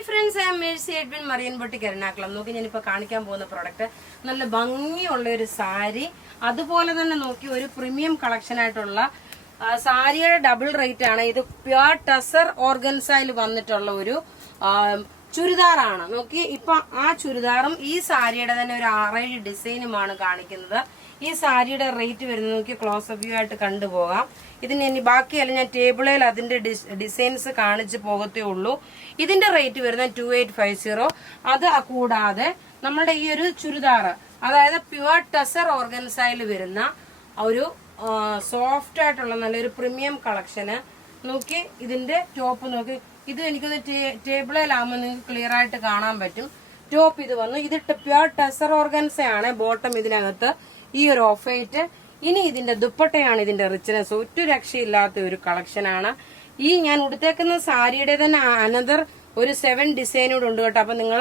Hi friends, I am Mercy Edwin Marian boutique Ernakulam. നോക്കി ഞാനിപ്പോൾ കാണിക്കാൻ പോകുന്ന പ്രോഡക്റ്റ് നല്ല ഭംഗിയുള്ള ഒരു സാരി, അതുപോലെ തന്നെ നോക്കി ഒരു പ്രീമിയം കളക്ഷൻ ആയിട്ടുള്ള സാരിയുടെ ഡബിൾ റേറ്റ് ആണ്. ഇത് പ്യുർ ടസർ ഓർഗൻസയിൽ വന്നിട്ടുള്ള ഒരു ചുരിദാറാണ്. നോക്കി ഇപ്പൊ ആ ചുരിദാറും ഈ സാരിയുടെ തന്നെ ഒരു 6-7 ഡിസൈനുമാണ് കാണിക്കുന്നത്. ഈ സാരിയുടെ റേറ്റ് വരുന്നത് നോക്കി ക്ലോസപ്പ് വ്യൂ ആയിട്ട് കണ്ടുപോകാം. ഇതിന് ഇനി ബാക്കിയല്ല, ഞാൻ ടേബിളിൽ അതിന്റെ ഡിസൈൻസ് കാണിച്ചു പോകത്തേ ഉള്ളൂ. ഇതിന്റെ റേറ്റ് വരുന്നത് 2850. അത് കൂടാതെ നമ്മുടെ ഈ ഒരു ചുരിദാർ, അതായത് പ്യുവർ ടസർ ഓർഗൻസയിൽ വരുന്ന ഒരു സോഫ്റ്റ് ആയിട്ടുള്ള നല്ലൊരു പ്രീമിയം കളക്ഷന്. നോക്കി ഇതിന്റെ ടോപ്പ് നോക്കി, ഇത് എനിക്കത് ടേബിളിലാകുമ്പോൾ നിങ്ങൾക്ക് ക്ലിയർ ആയിട്ട് കാണാൻ പറ്റും. ടോപ്പ് ഇത് വന്നു, ഇത് പ്യുവർ ടസർ ഓർഗൻസയാണ്. ബോട്ടം ഇതിനകത്ത് ഈ ഒരു ഓഫ് വൈറ്റ്. ഇനി ഇതിന്റെ ദുപ്പട്ടയാണ് ഇതിന്റെ റിച്ച്നെസ്. ഒറ്റ രക്ഷയില്ലാത്ത ഒരു കളക്ഷനാണ്. ഈ ഞാൻ ഉടുത്തേക്കുന്ന സാരിയുടെ തന്നെ അനദർ ഒരു 7 ഡിസൈനോട് ഉണ്ട് കേട്ടോ. അപ്പൊ നിങ്ങൾ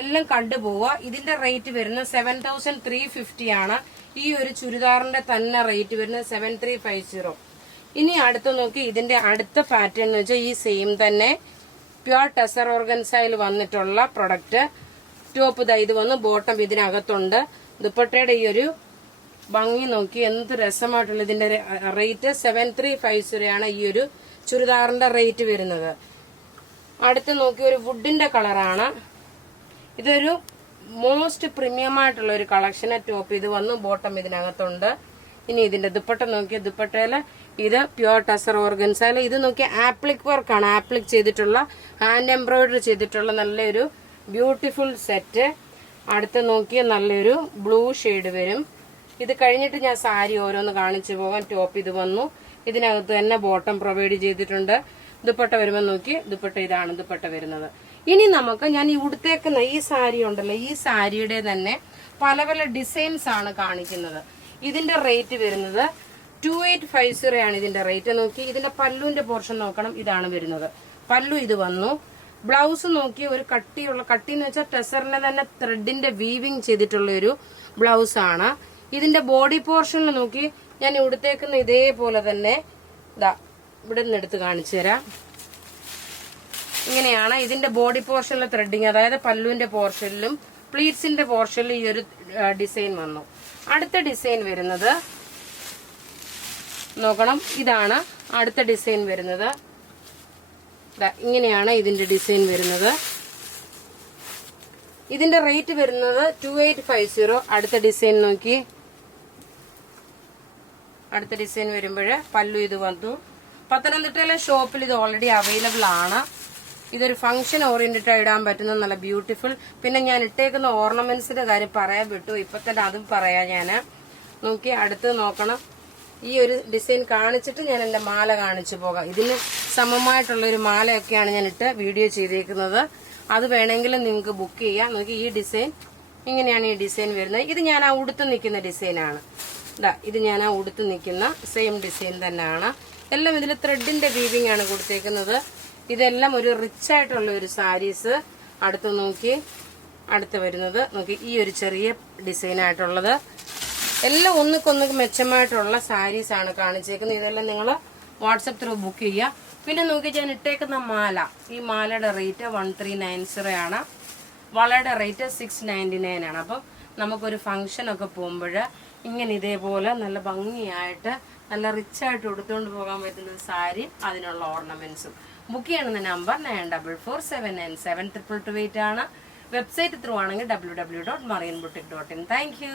എല്ലാം കണ്ടുപോവുക. ഇതിന്റെ റേറ്റ് വരുന്നത് 7350 ആണ്. ഈ ഒരു ചുരിദാറിന്റെ തന്നെ റേറ്റ് വരുന്നത് 7350. ഇനി അടുത്ത് നോക്കി, ഇതിന്റെ അടുത്ത പാറ്റേൺ എന്ന് വെച്ചാൽ ഈ സെയിം തന്നെ പ്യുവർ ടസർ ഓർഗൻസയിൽ വന്നിട്ടുള്ള പ്രൊഡക്റ്റ്. ടോപ്പ് ഇത് വന്ന്, ബോട്ടം ഇതിനകത്തുണ്ട്. ദുപ്പട്ടയുടെ ഈ ഒരു ഭംഗി നോക്കി, എന്ത് രസമായിട്ടുള്ള. ഇതിന്റെ റേറ്റ് 7350 ആണ് ഈ ഒരു ചുരിദാറിന്റെ റേറ്റ് വരുന്നത്. അടുത്ത് നോക്കി ഒരു വുഡിന്റെ കളറാണ്. ഇതൊരു മോസ്റ്റ് പ്രീമിയം ആയിട്ടുള്ള ഒരു കളക്ഷൻ. ടോപ്പ് ഇത് വന്നു, ബോട്ടം ഇതിനകത്തുണ്ട്. ഇനി ഇതിന്റെ ദുപ്പട്ട നോക്കിയ, ദുപ്പട്ടയില് ഇത് പ്യുവർ ടസർ ഓർഗൻസയിൽ. ഇത് നോക്കിയ ആപ്ലിക് വർക്കാണ്, ആപ്ലിക് ചെയ്തിട്ടുള്ള ഹാൻഡ് എംബ്രോയിഡറി ചെയ്തിട്ടുള്ള നല്ലൊരു ബ്യൂട്ടിഫുൾ സെറ്റ്. അടുത്ത് നോക്കിയ നല്ലൊരു ബ്ലൂ ഷെയ്ഡ് വരും. ഇത് കഴിഞ്ഞിട്ട് ഞാൻ സാരി ഓരോന്ന് കാണിച്ചു പോകാം. ടോപ്പ് ഇത് വന്നു, ഇതിനകത്ത് തന്നെ ബോട്ടം പ്രൊവൈഡ് ചെയ്തിട്ടുണ്ട്. ദുപ്പട്ട വരുമ്പോൾ നോക്കി, ദുപ്പട്ട ഇതാണ് ദുപ്പട്ട വരുന്നത്. ഇനി നമുക്ക് ഞാൻ ഈ ഉടുത്തേക്കുന്ന ഈ സാരി ഉണ്ടല്ലോ, ഈ സാരിയുടെ തന്നെ പല പല ഡിസൈൻസ് ആണ് കാണിക്കുന്നത്. ഇതിന്റെ റേറ്റ് വരുന്നത് 2850 ആണ് ഇതിന്റെ റേറ്റ്. നോക്കി ഇതിന്റെ പല്ലുവിന്റെ പോർഷൻ നോക്കണം, ഇതാണ് വരുന്നത്. പല്ലു ഇത് വന്നു. ബ്ലൗസ് നോക്കി ഒരു കട്ടിയുള്ള, കട്ടി എന്ന് വെച്ചാൽ ടെസറിനെ തന്നെ ത്രെഡിന്റെ വീവിങ് ചെയ്തിട്ടുള്ള ഒരു ബ്ലൗസ് ആണ്. ഇതിന്റെ ബോഡി പോർഷനിൽ നോക്കി, ഞാൻ ഇവിടുത്തേക്കുന്ന ഇതേപോലെ തന്നെ ഇവിടെ നിന്ന് എടുത്ത് കാണിച്ചു തരാം. ഇങ്ങനെയാണ് ഇതിന്റെ ബോഡി പോർഷനിലെ ത്രെഡിങ്, അതായത് പല്ലുവിന്റെ പോർഷനിലും പ്ലീറ്റ്സിന്റെ പോർഷനിലും ഈ ഒരു ഡിസൈൻ വന്നു. അടുത്ത ഡിസൈൻ വരുന്നത് നോക്കണം, ഇതാണ് അടുത്ത ഡിസൈൻ വരുന്നത്. ഇങ്ങനെയാണ് ഇതിന്റെ ഡിസൈൻ വരുന്നത്. ഇതിന്റെ റേറ്റ് വരുന്നത് 2850. അടുത്ത ഡിസൈൻ നോക്കി, അടുത്ത ഡിസൈൻ വരുമ്പോൾ പല്ലു ഇത് വന്നു. പത്തനംതിട്ടയിലെ ഷോപ്പിൽ ഇത് ഓൾറെഡി അവൈലബിൾ ആണ്. ഇതൊരു ഫംഗ്ഷൻ ഓറിയന്റഡ് ഇടാൻ പറ്റുന്ന നല്ല ബ്യൂട്ടിഫുൾ. പിന്നെ ഞാൻ ഇട്ടേക്കുന്ന ഓർണമെന്റ്സിന്റെ കാര്യം പറയാൻ വിട്ടു, ഇപ്പൊ തന്നെ അതും പറയാം ഞാൻ. നോക്കി അടുത്ത് നോക്കണം, ഈ ഒരു ഡിസൈൻ കാണിച്ചിട്ട് ഞാൻ എന്റെ മാല കാണിച്ചു പോകാം. ഇതിന് സമമായിട്ടുള്ള ഒരു മാലയൊക്കെയാണ് ഞാൻ ഇട്ട് വീഡിയോ ചെയ്തേക്കുന്നത്. അത് വേണമെങ്കിൽ നിങ്ങൾക്ക് ബുക്ക് ചെയ്യാം. നോക്കി ഈ ഡിസൈൻ, ഇങ്ങനെയാണ് ഈ ഡിസൈൻ വരുന്നത്. ഇത് ഞാൻ ആ ഉടുത്ത് നിൽക്കുന്ന ഡിസൈനാണ്. ഇത് ഞാൻ ആ ഉടുത്ത് നിൽക്കുന്ന സെയിം ഡിസൈൻ തന്നെയാണ്. എല്ലാം ഇതിൽ ത്രെഡിന്റെ വീവിംഗ് ആണ് കൊടുത്തേക്കുന്നത്. ഇതെല്ലാം ഒരു റിച്ച് ആയിട്ടുള്ള ഒരു സാരീസ്. അടുത്ത് നോക്കി, അടുത്ത് വരുന്നത് നോക്കി ഈ ഒരു ചെറിയ ഡിസൈൻ ആയിട്ടുള്ളത്. എല്ലാം ഒന്നുക്കൊന്നു മെച്ചമായിട്ടുള്ള സാരീസ് ആണ് കാണിച്ചേക്കുന്നത്. ഇതെല്ലാം നിങ്ങൾ വാട്സപ്പ് ത്രൂ ബുക്ക് ചെയ്യുക. പിന്നെ നോക്കി ഞാൻ ഇട്ടേക്കുന്ന മാല, ഈ മാലയുടെ റേറ്റ് 1390 ആണ്. വളയുടെ റേറ്റ് 699 ആണ്. അപ്പം നമുക്കൊരു ഫംഗ്ഷനൊക്കെ പോകുമ്പോൾ ഇങ്ങനെ ഇതേപോലെ നല്ല ഭംഗിയായിട്ട് നല്ല റിച്ചായിട്ട് എടുത്തുകൊണ്ട് പോകാൻ പറ്റുന്ന സാരി, അതിനുള്ള ഓർണമെന്റ്സും. ബുക്ക് ചെയ്യണമെന്ന നമ്പർ 9447972228 ആണ്. വെബ്സൈറ്റ് ത്രൂ ആണെങ്കിൽ www.marianboutique.in. Thank you.